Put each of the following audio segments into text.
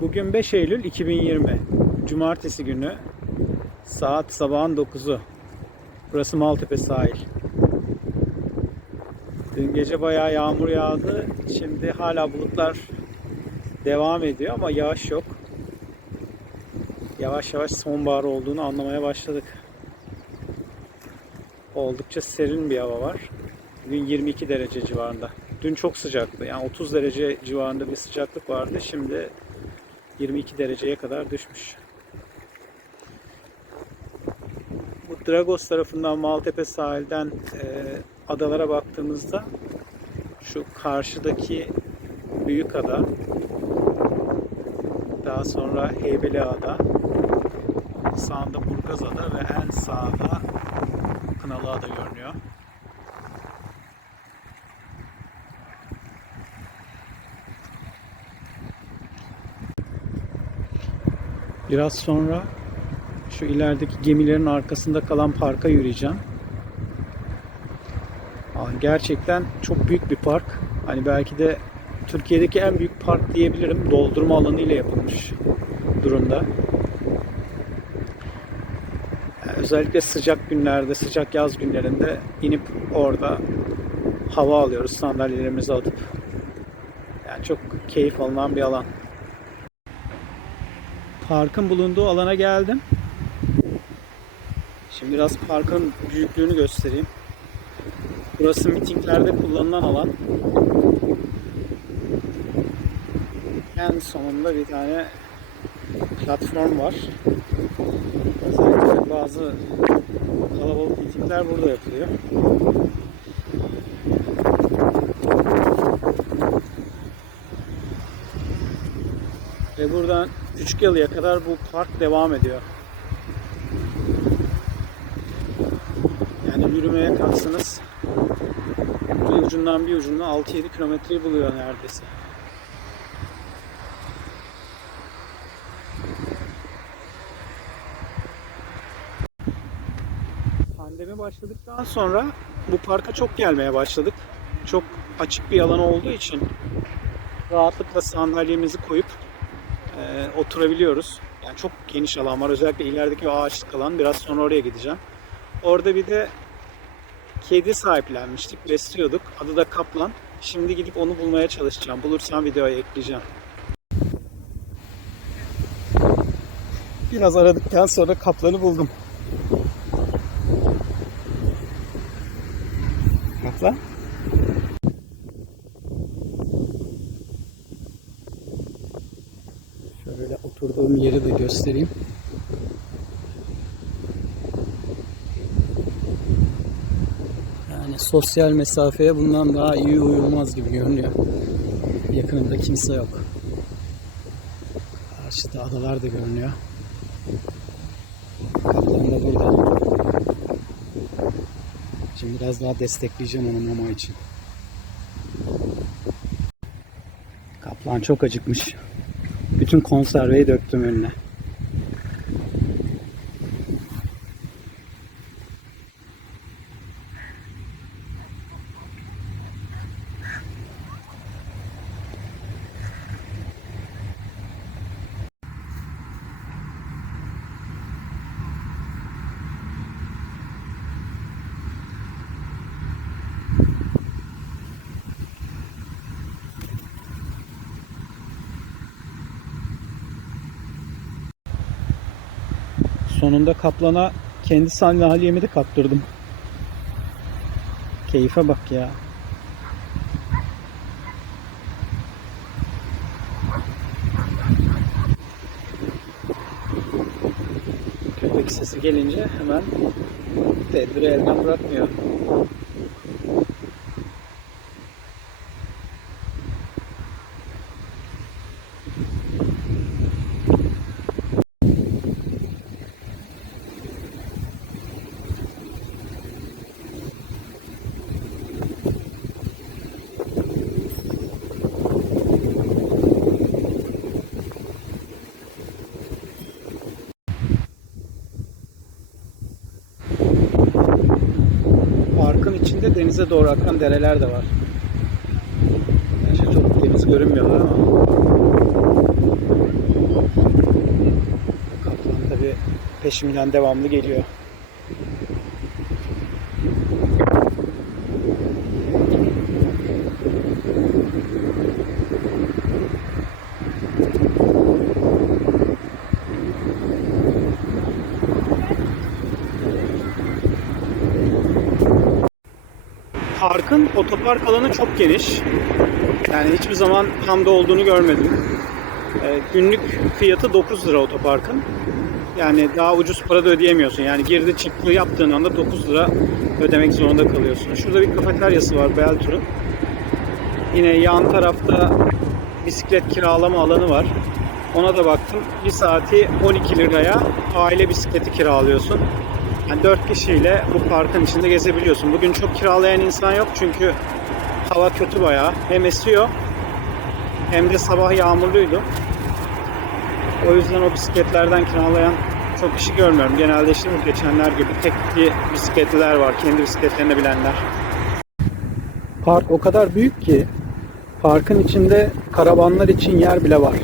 Bugün 5 Eylül 2020. Cumartesi günü. Saat sabahın 9'u. Burası Maltepe sahil. Dün gece bayağı yağmur yağdı. Şimdi hala bulutlar devam ediyor ama yağış yok. Yavaş yavaş sonbahar olduğunu anlamaya başladık. Oldukça serin bir hava var. Bugün 22 derece civarında. Dün çok sıcaktı. Yani 30 derece civarında bir sıcaklık vardı. Şimdi 22 dereceye kadar düşmüş. Bu Dragos tarafından Maltepe sahilden e, adalara baktığımızda şu karşıdaki büyük ada daha sonra Heybeliada sağında Burgazada ve en sağda Kınalıada görünüyor. Biraz sonra şu ilerideki gemilerin arkasında kalan parka yürüyeceğim. Aa, Gerçekten çok büyük bir park. Hani belki de Türkiye'deki en büyük park diyebilirim. Doldurma alanı ile yapılmış durumda. Yani özellikle sıcak günlerde, sıcak yaz günlerinde inip orada hava alıyoruz sandalyelerimizi atıp. Yani çok keyif alınan bir alan. Parkın bulunduğu alana geldim. Şimdi biraz parkın büyüklüğünü göstereyim. Burası mitinglerde kullanılan alan. En sonunda bir tane platform var. Özellikle bazı kalabalık mitingler burada yapılıyor. Ve buradan Üçyalı'ya kadar bu park devam ediyor. Yani yürümeye kalksanız bir ucundan bir ucuna 6-7 kilometreyi buluyor neredeyse. Pandemi başladıktan sonra bu parka çok gelmeye başladık. Çok açık bir alan olduğu için rahatlıkla sandalyemizi koyup oturabiliyoruz. Yani çok geniş alan var. Özellikle ilerideki ağaçlık alan. Biraz sonra oraya gideceğim. Orada bir de kedi sahiplenmiştik. Besliyorduk. Adı da Kaplan. Şimdi gidip onu bulmaya çalışacağım. Bulursam videoya ekleyeceğim. Biraz aradıktan sonra kaplanı buldum. Kaplan. Şöyle oturduğum yeri de göstereyim. Yani sosyal mesafeye bundan daha iyi uyulmaz gibi görünüyor. Yakınımda kimse yok. Karşıda adalar da görünüyor. Kaplan da burada. Şimdi biraz daha destekleyeceğim onu mama için. Kaplan çok acıkmış. Bütün konserveyi döktüm önüne. Sonunda kaplana kendi sandalyemi de kaptırdım. Keyfe bak ya. Köpek sesi gelince hemen tedbiri elden bırakmıyor. de denize doğru akan dereler de var. Gerçi şey çok deniz görünmüyorlar ama. Kaplan tabi peşimden devamlı geliyor. Parkın otopark alanı çok geniş. Yani hiçbir zaman tam da olduğunu görmedim. Ee, günlük fiyatı 9 lira otoparkın. Yani daha ucuz para da ödeyemiyorsun. Yani girdi çıktı yaptığın anda 9 lira ödemek zorunda kalıyorsun. Şurada bir kafeteryası var Beltur'un. Yine yan tarafta bisiklet kiralama alanı var. Ona da baktım. Bir saati 12 liraya aile bisikleti kiralıyorsun. Yani 4 kişiyle bu parkın içinde gezebiliyorsun. Bugün çok kiralayan insan yok çünkü hava kötü bayağı. Hem esiyor hem de sabah yağmurluydu. O yüzden o bisikletlerden kiralayan çok kişi görmüyorum. Genelde işte geçenler gibi tekli bisikletliler var. Kendi bisikletlerini bilenler. Park o kadar büyük ki parkın içinde karavanlar için yer bile var.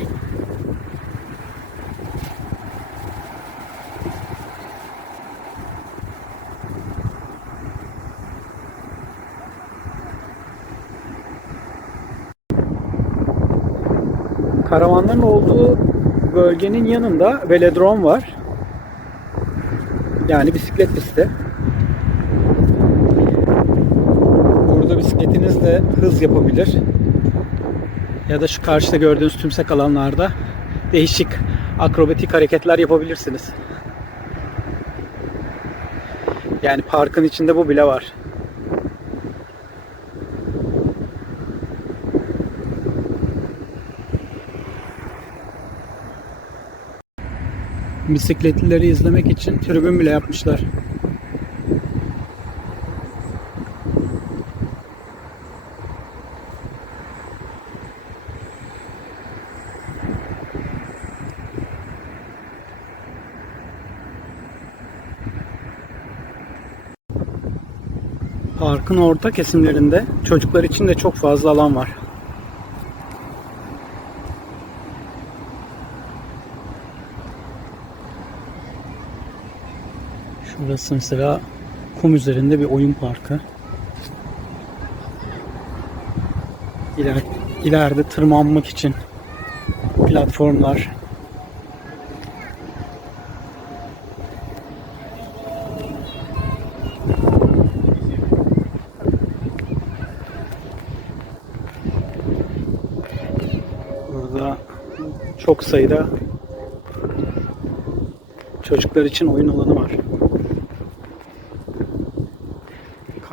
Karavanların olduğu bölgenin yanında velodrom var. Yani bisiklet pisti. Burada bisikletinizle hız yapabilir. Ya da şu karşıda gördüğünüz tümsek alanlarda değişik akrobatik hareketler yapabilirsiniz. Yani parkın içinde bu bile var. Bisikletlileri izlemek için tribün bile yapmışlar. Parkın orta kesimlerinde çocuklar için de çok fazla alan var. Şurası mesela kum üzerinde bir oyun parkı. İler, ileride tırmanmak için platformlar. Burada çok sayıda çocuklar için oyun alanı var.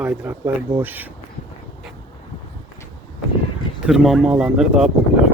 Kaydıraklar boş. Tırmanma alanları daha popüler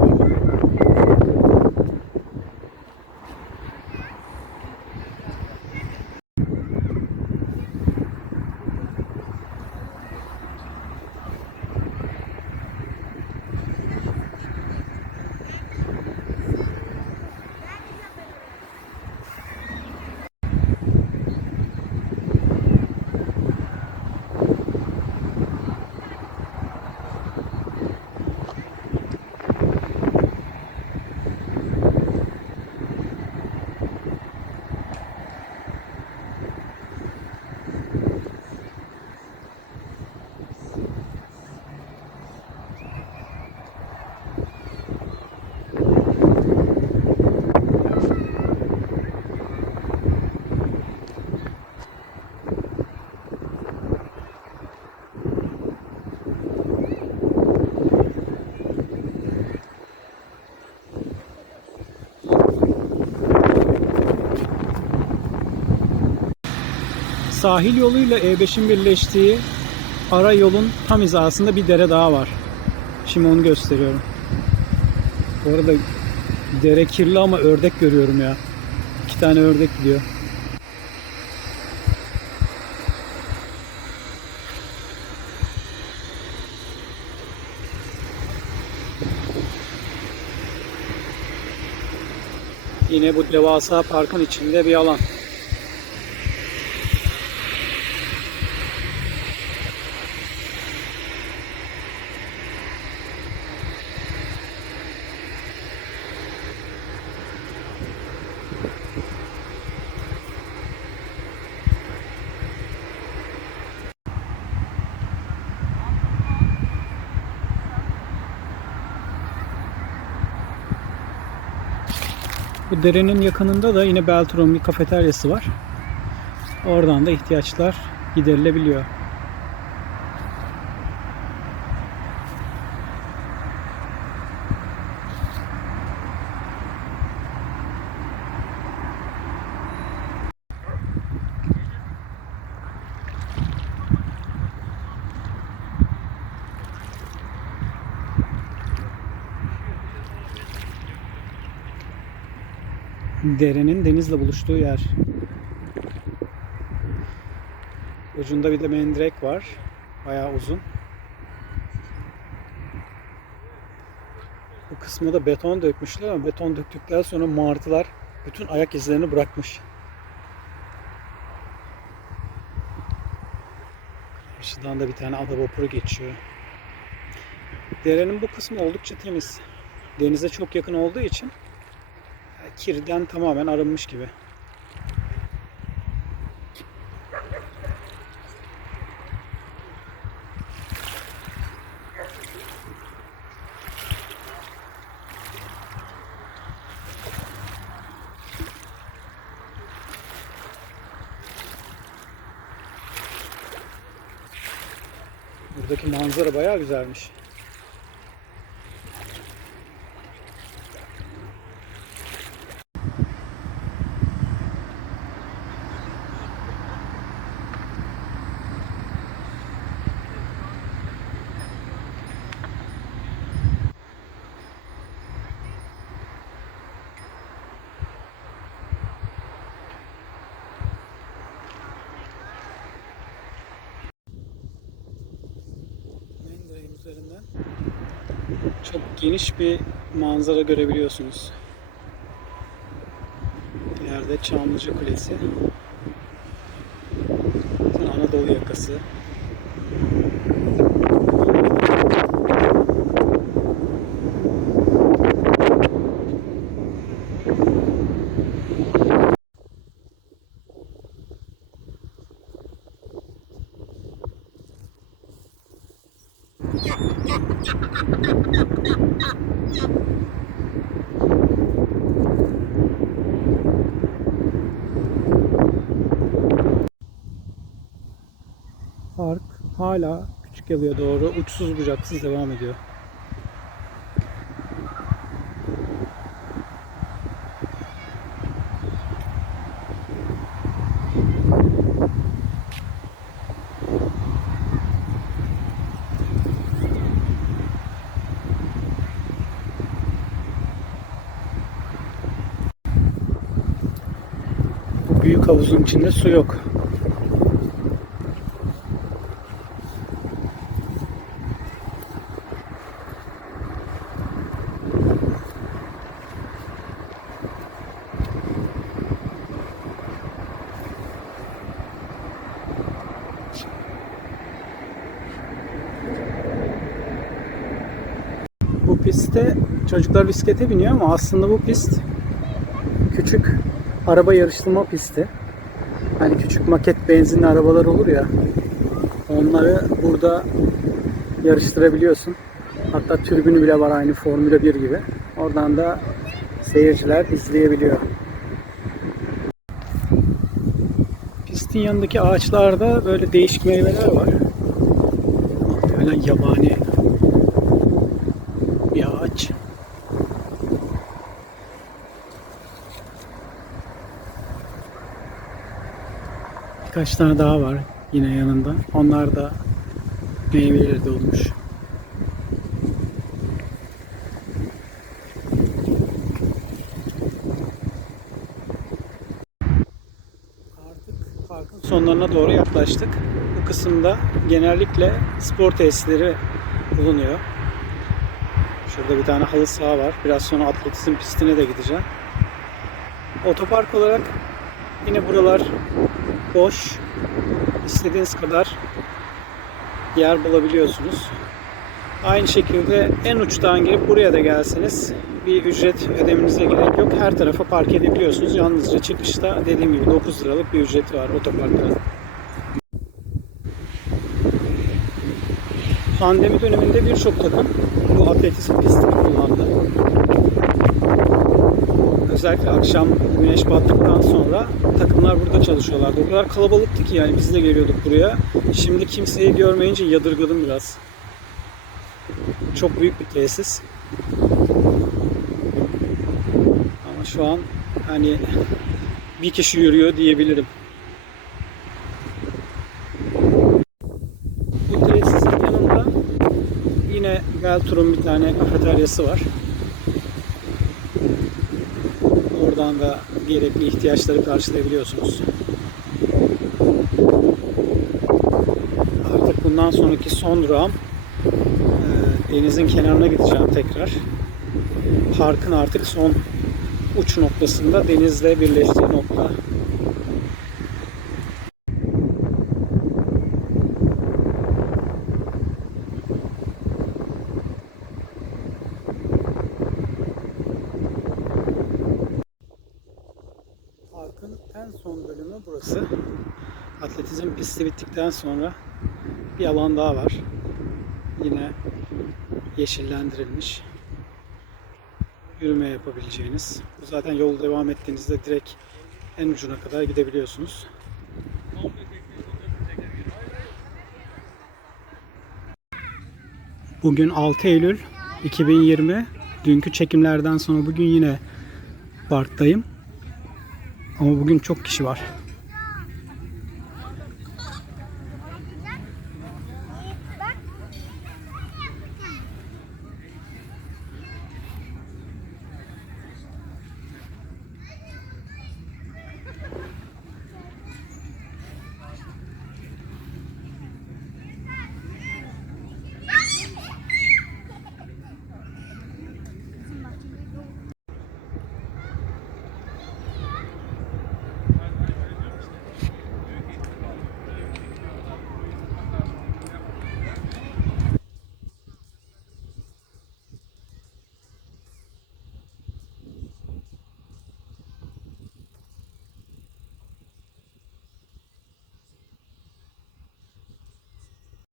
Sahil yoluyla E5'in birleştiği ara yolun tam hizasında bir dere daha var. Şimdi onu gösteriyorum. Bu arada dere kirli ama ördek görüyorum ya. İki tane ördek gidiyor. Yine bu devasa parkın içinde bir alan. Bu derenin yakınında da yine Beltron bir kafeteryası var. Oradan da ihtiyaçlar giderilebiliyor. Derenin denizle buluştuğu yer. Ucunda bir de mendirek var. Bayağı uzun. Bu kısmı da beton dökmüşler ama beton döktükten sonra martılar bütün ayak izlerini bırakmış. Karşıdan da bir tane ada vapuru geçiyor. Derenin bu kısmı oldukça temiz. Denize çok yakın olduğu için kirden tamamen arınmış gibi. Buradaki manzara bayağı güzelmiş. Üzerinden çok geniş bir manzara görebiliyorsunuz. İleride Çamlıca Kulesi. Anadolu yakası. Park hala küçük yalıya doğru uçsuz bucaksız devam ediyor. Büyük havuzun içinde su yok. Bu pistte çocuklar bisiklete biniyor ama aslında bu pist küçük araba yarıştırma pisti. Hani küçük maket benzinli arabalar olur ya. Onları burada yarıştırabiliyorsun. Hatta tribünü bile var aynı Formula 1 gibi. Oradan da seyirciler izleyebiliyor. Pistin yanındaki ağaçlarda böyle değişik meyveler var. Muhtemelen yabani bir ağaç. Birkaç tane daha var yine yanında. Onlar da meyveleri dolmuş. Artık parkın sonlarına doğru yaklaştık. Bu kısımda genellikle spor tesisleri bulunuyor. Şurada bir tane halı saha var. Biraz sonra atletizm pistine de gideceğim. Otopark olarak yine buralar boş. İstediğiniz kadar yer bulabiliyorsunuz. Aynı şekilde en uçtan girip buraya da gelseniz bir ücret ödemenize gerek yok. Her tarafa park edebiliyorsunuz. Yalnızca çıkışta dediğim gibi 9 liralık bir ücreti var otoparkların. Pandemi döneminde birçok takım bu atletizm pistini kullandı. Özellikle akşam güneş battıktan sonra takımlar burada çalışıyorlardı. O kadar kalabalıktı ki yani biz de geliyorduk buraya. Şimdi kimseyi görmeyince yadırgadım biraz. Çok büyük bir tesis. Ama şu an hani bir kişi yürüyor diyebilirim. Bu tesisin yanında yine Beltur'un bir tane kafeteryası var. Oradan da gerekli ihtiyaçları karşılayabiliyorsunuz. Artık bundan sonraki son durağım e, denizin kenarına gideceğim tekrar. Parkın artık son uç noktasında denizle birleştiği nokta. Parkın en son bölümü burası. Atletizm pisti bittikten sonra bir alan daha var. Yine yeşillendirilmiş. Yürüme yapabileceğiniz. Zaten yol devam ettiğinizde direkt en ucuna kadar gidebiliyorsunuz. Bugün 6 Eylül 2020. Dünkü çekimlerden sonra bugün yine parktayım. Ama bugün çok kişi var.